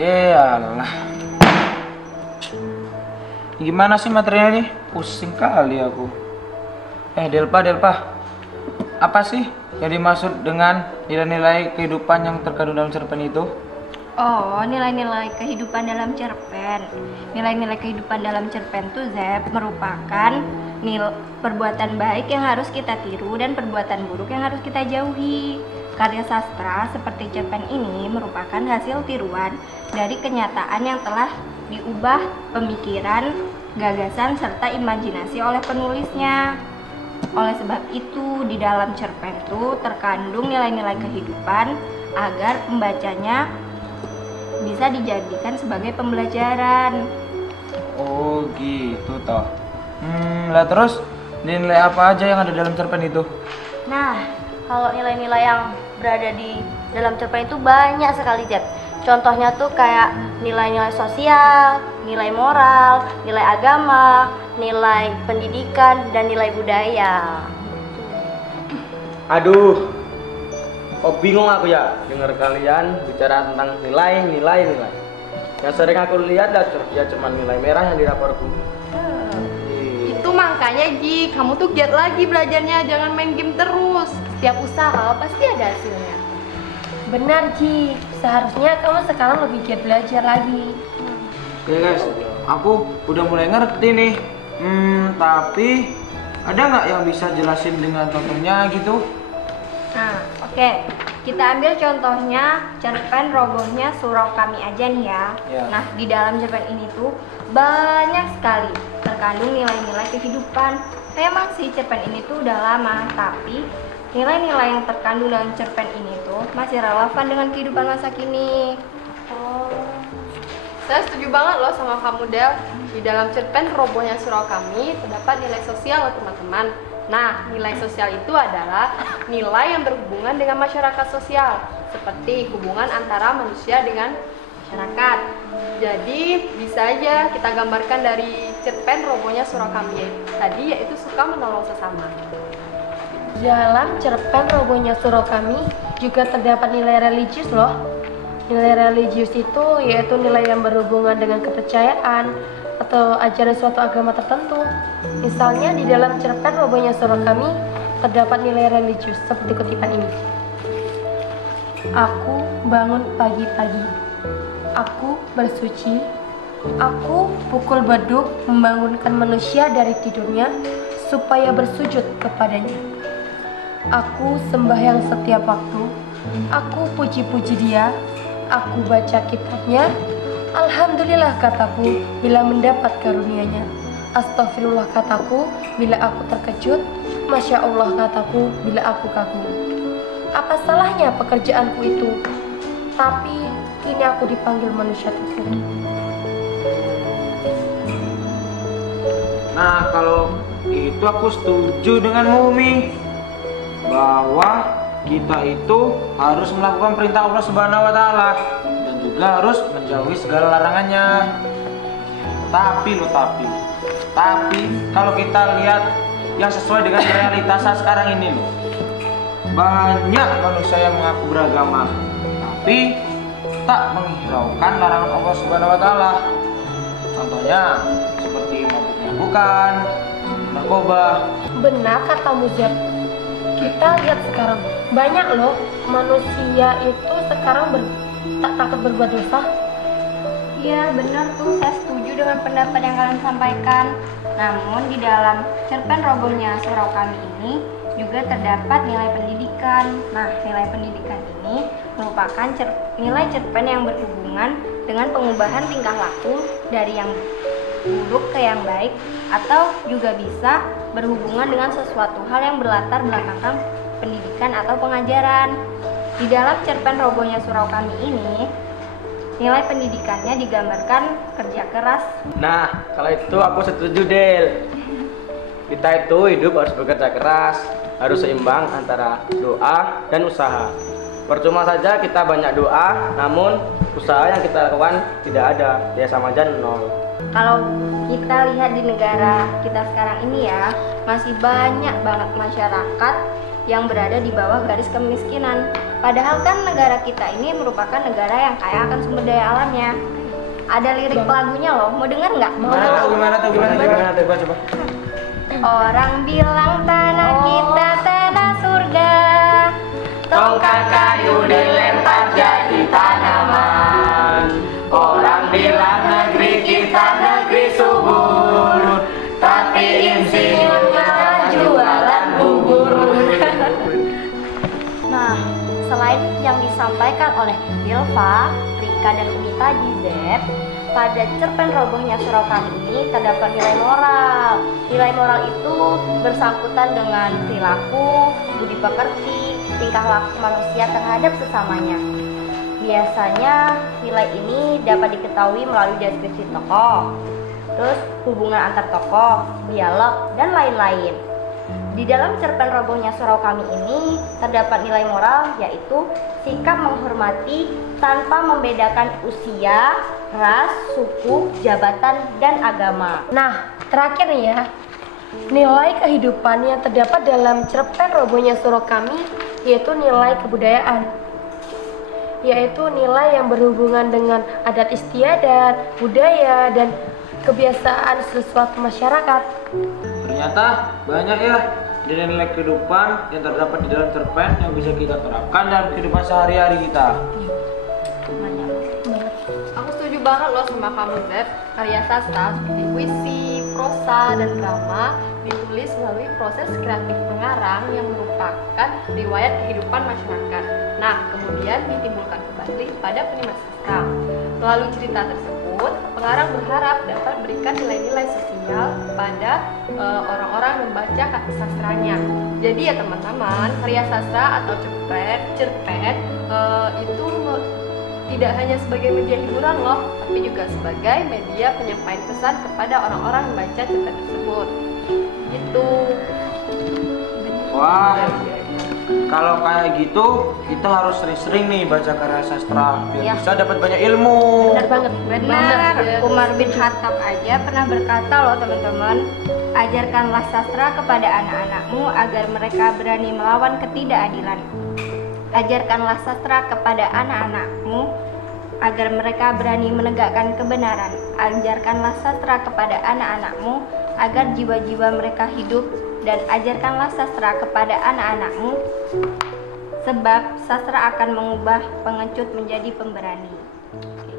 Alah. Gimana sih materinya nih? Pusing kali aku. Delpa. Apa sih yang dimaksud dengan nilai-nilai kehidupan yang terkandung dalam cerpen itu? Oh, nilai-nilai kehidupan dalam cerpen. Nilai-nilai kehidupan dalam cerpen tuh Zep merupakan perbuatan baik yang harus kita tiru dan perbuatan buruk yang harus kita jauhi. Karya sastra seperti cerpen ini merupakan hasil tiruan dari kenyataan yang telah diubah pemikiran, gagasan, serta imajinasi oleh penulisnya. Oleh sebab itu, di dalam cerpen itu terkandung nilai-nilai kehidupan agar pembacanya bisa dijadikan sebagai pembelajaran. Oh gitu toh. Lah terus nilai apa aja yang ada dalam cerpen itu? Nah, kalau nilai-nilai yang berada di dalam cerpen itu banyak sekali, Jeb. Contohnya tuh kayak nilai-nilai sosial, nilai moral, nilai agama, nilai pendidikan, dan nilai budaya. Aduh, kok bingung aku ya dengar kalian bicara tentang nilai. Yang sering aku lihat ya cuma nilai merah yang di raporku. Itu makanya Ji, kamu tuh giat lagi belajarnya, jangan main game terus. Setiap usaha pasti ada hasilnya. Benar Ji, seharusnya kamu sekarang lebih giat belajar lagi. Oke guys, aku udah mulai ngerti nih. Tapi ada nggak yang bisa jelasin dengan contohnya gitu? Nah, oke. Kita ambil contohnya cerpen Robohnya Surau Kami aja nih ya. Ya. Nah, di dalam cerpen ini tuh banyak sekali terkandung nilai-nilai kehidupan. Memang sih cerpen ini tuh udah lama, tapi nilai-nilai yang terkandung dalam cerpen ini tuh masih relevan dengan kehidupan masa kini. Saya setuju banget loh sama kamu Del. Di dalam cerpen Robohnya Surau Kami terdapat nilai sosial loh teman-teman. Nah, nilai sosial itu adalah nilai yang berhubungan dengan masyarakat sosial, seperti hubungan antara manusia dengan masyarakat. Jadi, bisa aja kita gambarkan dari cerpen Robohnya Surau Kami tadi, yaitu suka menolong sesama. Dalam cerpen Robohnya Surau Kami juga terdapat nilai religius loh. Nilai religius itu yaitu nilai yang berhubungan dengan kepercayaan atau ajaran suatu agama tertentu. Misalnya di dalam cerpen Robohnya Surau Kami terdapat nilai religius seperti kutipan ini. Aku bangun pagi-pagi, aku bersuci, aku pukul beduk membangunkan manusia dari tidurnya supaya bersujud kepadanya. Aku sembahyang setiap waktu, aku puji-puji dia, aku baca kitabnya. Alhamdulillah kataku bila mendapat karunia-Nya. Astagfirullah kataku bila aku terkejut. Masya Allah kataku bila aku kagum. Apa salahnya pekerjaanku itu? Tapi kini aku dipanggil manusia terkutuk. Nah kalau itu aku setuju dengan Mumi bahwa kita itu harus melakukan perintah Allah Subhanahu wa Ta'ala dan juga harus menjauhi segala larangannya. Tapi kalau kita lihat yang sesuai dengan realitas saat sekarang ini loh, banyak manusia yang mengaku beragama tapi tak menghiraukan larangan Allah Subhanahu wa Ta'ala. Contohnya seperti mabuk-mabukan, narkoba. Benar kata Muzab. Kita lihat sekarang banyak loh manusia itu sekarang tak takut berbuat dosa. Iya benar tuh, saya setuju dengan pendapat yang kalian sampaikan. Namun di dalam cerpen Robohnya Surau Kami ini juga terdapat nilai pendidikan. Nah, nilai pendidikan ini merupakan nilai cerpen yang berhubungan dengan pengubahan tingkah laku dari yang buruk ke yang baik, atau juga bisa berhubungan dengan sesuatu hal yang berlatar belakang pendidikan atau pengajaran. Di dalam cerpen Robohnya Surau Kami ini, nilai pendidikannya digambarkan kerja keras. Nah, kalau itu aku setuju Del. Kita itu hidup harus bekerja keras, harus seimbang antara doa dan usaha. Percuma saja kita banyak doa, namun usaha yang kita lakukan tidak ada, ya sama aja nol. Kalau kita lihat di negara kita sekarang ini ya, masih banyak banget masyarakat yang berada di bawah garis kemiskinan. Padahal kan negara kita ini merupakan negara yang kaya akan sumber daya alamnya. Ada lirik lagunya loh, mau denger nggak? Gimana tuh? Coba. Orang bilang tanah kita tanah surga, Tongkat kayu dilempar jadi tanaman. Orang bilang negeri kita negeri subur, tapi insinyurnya jualan bubur. Nah, selain yang disampaikan oleh Dilva, Rika, dan Umi tadi, Zep, pada cerpen robohnya surau kami ini terdapat nilai moral. Nilai moral itu bersangkutan dengan perilaku, budi pekerti, tingkah laku manusia terhadap sesamanya. Biasanya nilai ini dapat diketahui melalui deskripsi tokoh, terus hubungan antar tokoh, dialog, dan lain-lain. Di dalam cerpen robohnya surau kami ini terdapat nilai moral, yaitu sikap menghormati tanpa membedakan usia, ras, suku, jabatan, dan agama. Nah, terakhir nih ya, nilai kehidupan yang terdapat dalam cerpen robohnya surau kami yaitu nilai kebudayaan, yaitu nilai yang berhubungan dengan adat istiadat, budaya, dan kebiasaan sesuatu masyarakat. Ternyata banyak ya nilai-nilai kehidupan yang terdapat di dalam cerpen yang bisa kita terapkan dalam kehidupan sehari-hari kita. Aku setuju banget loh sama kamu, Zep. Karya sastra seperti puisi, prosa, dan drama ditulis melalui proses kreatif pengarang yang merupakan riwayat kehidupan masyarakat. Nah, kemudian ditimbulkan kembali pada penikmat sastra. Melalui cerita tersebut, pengarang berharap dapat memberikan nilai-nilai sosial kepada orang-orang yang membaca sastranya. Jadi ya teman-teman, karya sastra atau cerpen itu tidak hanya sebagai media hiburan loh, tapi juga sebagai media penyampaian pesan kepada orang-orang yang membaca cerpen tersebut. Gitu. Wah, kalau kayak gitu kita harus sering-sering nih baca karya sastra biar bisa dapat banyak ilmu. Benar banget. Benar, Umar bin Khattab aja pernah berkata loh teman-teman, ajarkanlah sastra kepada anak-anakmu agar mereka berani melawan ketidakadilan. Ajarkanlah sastra kepada anak-anakmu agar mereka berani menegakkan kebenaran. Ajarkanlah sastra kepada anak-anakmu agar jiwa-jiwa mereka hidup, dan ajarkanlah sastra kepada anak-anakmu sebab sastra akan mengubah pengecut menjadi pemberani. Kayak